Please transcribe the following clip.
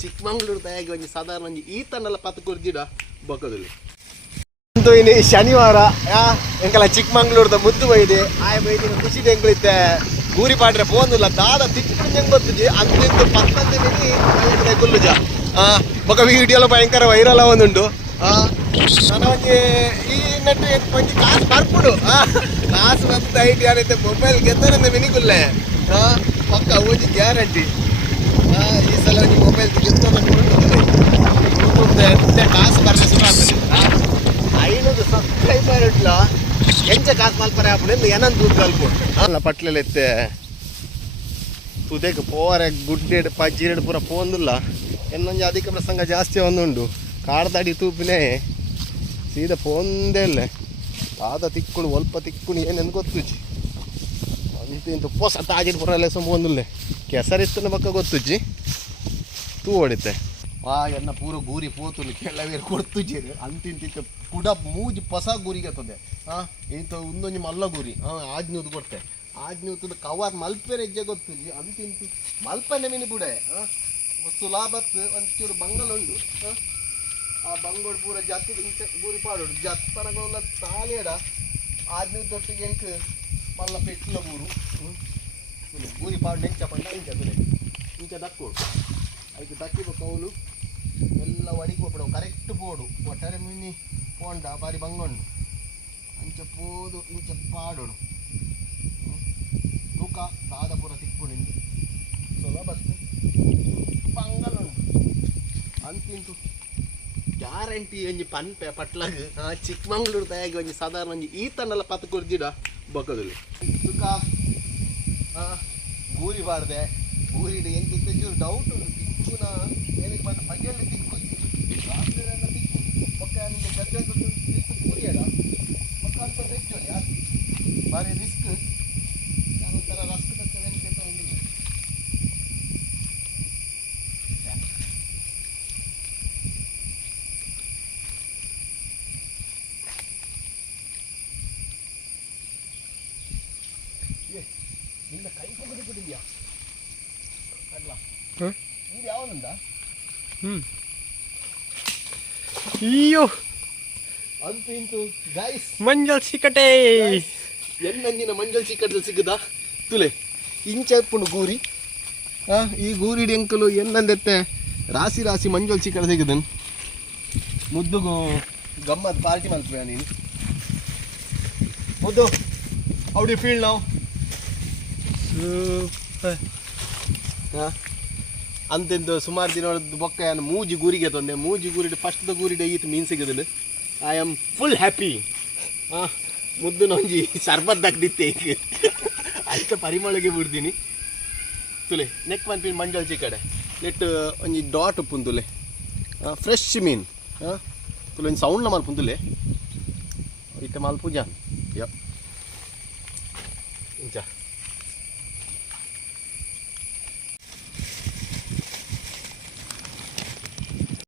ಚಿಕ್ಕಮಂಗ್ಳೂರು ದಯಾಗಿ ಒಂಜಿ ಸಾಧಾರಣ ಒಂಜಿ ಈ ಪತ್ತು ಕೊರ್ಜಿಡ ಬೊಕ್ಕದಲ್ಲಿ. ಅಂತೂ ಇನ್ನು ಶನಿವಾರ ಎಂಕಲ ಚಿಕ್ಕಮಂಗ್ಳೂರ್ದ ಮುದ್ದು ಬೈದೆ, ಆಯ ಬೈದಿನ ಖುಷಿ ಎಂಕ್ಲಿತ್ತೆ ಗೂರಿ ಪಾಡ್ರೆ ಪೋನಿಲ್ಲ ದಾದ ತಿಕ್ಕು ಹೆಂಗ್ ಗೊತ್ತುಜಿ? ಅಂತಿಂದು ಪತ್ತಂದು ಮಿನಿ ಆ ಬೊಕ ವಿಡಿಯೋಲ ಭಯಂಕರ ವೈರಲ್ ಒಂದುಂಟು ಆ ನನ್ನ ಒಂಜಿ ಈ ನಟ್ಟು ಒಂಜಿ ಕಾಸು ಬರ್ಪುಡು. ಆ, ಕಾಸು ಬಂದ ಐಟಿ ಆಡೈತೆ ಮೊಬೈಲ್ ಗೆದ್ದನಂದ ಮಿನಿಗುಲ್ಲೆ. ಪಕ್ಕ ಓಜಿ ಗ್ಯಾರಂಟಿ ಒಂಜಿ ಮೊಬೈಲ್ ಕಾಸು ಎಂಚ ಗುಡ್ಡೆಡ್, ಪಜ್ಜಿರೆಡ್ ಪೂರ ಇನ್ನೊಂದು ಜಾಸ್ತಿ ಒಂದುಂಡು ಕಾಡ್ದಾಡಿ ತೂಪಿನೇ ಸೀದಾ ಪೋಂದೇ ಇಲ್ಲ. ಆದ ಒಲ್ಪ ತಿಕ್ಕುಣು, ಏನೇನು ಗೊತ್ತುಜಿ ಅಂತ ಇಂತ ಪೊಸ ತಾಜಿಡ್ ಪುರ ಸುಮ್ಮ ಸೊಂಬೊಂದಿಲ್ಲ ಕೆಸರಿತ್ತನ ಬಕ್ಕ ಗೊತ್ತುಜಿ ತೂ ಹೊಡಿತೆ ಆ ಎನ್ನ ಪೂರ ಗೂರಿ ಪೋತುಲು ಕೊಡ್ತು ಕೊಡ್ತುಜೇರು ಅಂತಿಂತಿತ್ತು ಕುಡ ಮೂಜಿ ಪಸ ಗೂರಿಗೆ ತಂದೆ ಹಾ ಇಂತ ಒಂದೊಂದು ಮಲ್ಲ ಗೂರಿ. ಹಾ ಆಜ್ನೂದು ಕೊಡ್ತೆ ಆಜ್ನೂತದ ಕವರ್ ಮಲ್ಪೆರೆ ಹೆಜ್ಜೆ ಗೊತ್ತು ಅಂತಿಂತು ಮಲ್ಪನೆ ಮಿನಿ ಬುಡೆ. ಆ ಸುಲಾಭತ್ ಒಂಚೂರು ಬಂಗಲುಂಡು ಆ, ಆ ಬಂಗೋಡ್ ಪೂರ ಜಾತಿ ಇಂಚ ಗೂರಿ ಪಾಡೋಡು. ಜತ್ತನಗಳ ತಾಲೇಡ ಆಜ್ನೂದೊಟ್ಟಿಗೆ ಎಂಕ್ ಮಲ್ಲ ಪೆಟ್ಲ ಹ್ಮ್. ಗೂರಿ ಪಾಡು ನೆಂಚ ಪಂಡ ಇಂಚ ಇಂಚ ದಕ್ಕೋಡು. ಅದಕ್ಕೆ ಬಕ್ಕಿ ಕೌಲು ಎಲ್ಲ ಒಡಿಗೆ ಹೋಗ್ಬಿಡು ಕರೆಕ್ಟ್ ಬೋಡು ಒಟ್ಟಾರೆ ಮಿನಿ ಪೋಂಡ ಬಾರಿ ಬಂಗೊಂಡು. ಅಂಚ ಪೋದು, ಇಂಚ ಹ್ಮ್. ತೂಕ ದಾದ ಪೂರ ತಿಕ್ಕೊಂಡಿಂದು ಸುಲಭ ಬಂಗಲುಂಡು ಅಂತಿಂತು ಗ್ಯಾರಂಟಿ ಒಂಜಿ ಪನ್ಪೆ ಪಟ್ಲಾಗ. ಚಿಕ್ಕಮಂಗ್ಳೂರು ತಯಾಗಿ ಒಂಜಿ ಸಾಧಾರಣ ಒಂಜಿ ತನ್ನೆಲ್ಲ ಪತ್ತು ಕೊರ್ಜಿಡ ಬೊಕ್ಕದಲ್ಲಿ ತುಕ ಗೂರಿ ಬಾರ್ದೆ. ಗೂರಿಡು ಎಂತ ಚೂರು ಡೌಟ್ ಉಂಟು. ತಿಕ್ಕುನ ಏನಕ್ಕೆ ಬಂದ ಪಗ್ಗೆಯಲ್ಲಿ ತಿಕ್ಕು ರಾತ್ರಿ ಎಲ್ಲ ತಿಕ್ಕು ಪಕ್ಕ ನಿಮಗೆ ಗದ್ದೆ ತಿಕ್ಕು ಗೂರಿ ಅಲ್ಲ ಪಕ್ಕ ಅಂತ ತೆಚ್ಚು ಯಾಕೆ ಬಾರಿ ರಿಸ್ಕ್ ನಾನೊಂಥರ ರಸ್ಕ್ ತಕ್ಕ ಎಂತ ತಗೊಂಡಿದ್ದೆ ನಿನ್ನ ಕೈ ಕೊಟ್ಟಿದ್ಯಾ ಅಲ್ಲ ಹ್ಮ್? ಇದು ಯಾವನುಂದ ಹ್ಮ್. ಅಯ್ಯೋ. ಅಂತೂ ಇಂತು ಗೈಸ್ ಮಂಜಲ್ ಸಿಕ್ಕಟೆ ಎನ್ನಂಜಿನ ಮಂಜಲ್ ಚಿಕ್ಕಡ್ದಲ್ಲಿ ಸಿಗದ ತುಲೆ ಇಂಚ ಇಪ್ಪುಂಡು ಗೂರಿ. ಹಾ ಈ ಗೂರಿಡಿ ಡೆಂಕಲು ಎನ್ನಂದೆತ್ತೆ ರಾಸಿ ರಾಸಿ ಮಂಜಲ್ ಸಿಕ್ಕಟ ಸಿಗದನ್ ಮುದ್ದು ಗಮ್ಮತ್ ಪಾರ್ಟಿ ಮಲ್ಪೆ ನೀನು? ಮುದ್ದು ಅವ್ಡಿ ಫೀಲ್ ನಾವು ಸೂಪರ್. ಹಾ ಅಂತೆಂದು ಸುಮಾರು ದಿನ ಬೊಕ್ಕ ಮೂಜಿ ಗುರಿಗೆ ತಂದೆ. ಮೂಜಿ ಗೂರಿಡೆ ಫಸ್ಟ್ ಗೂರಿಡೆ ಈತ ಮೀನು ಸಿಗದಿಲ್ಲ. ಐ ಆಮ್ ಫುಲ್ ಹ್ಯಾಪಿ ಹಾಂ ಮುದ್ದು ನೊಂಜಿ ಸರ್ಬತ್ ದಕ್ದಿತ್ತೆ ಈಗ. ಅಷ್ಟ ಪರಿಮಳಗೆ ಬಿಡ್ತೀನಿ. ತುಲೆ ನೆಕ್ ಮನ್ಪಿನ ಮಂಜಲ್ ಚಿಕಡೆ ನೆಟ್ ಒಂಜಿ ಡಾಟ್ ಪುಂದುಲೆ ಫ್ರೆಶ್ ಮೀನ್. ಹಾಂ ತುಲೆ ಒಂದು ಸೌಂಡ್ನ ಮಲ್ಪುಂದುಲೆ ಇತ್ತೆ ಪೂಜಾ. ಯಾ. ಇಂಚ.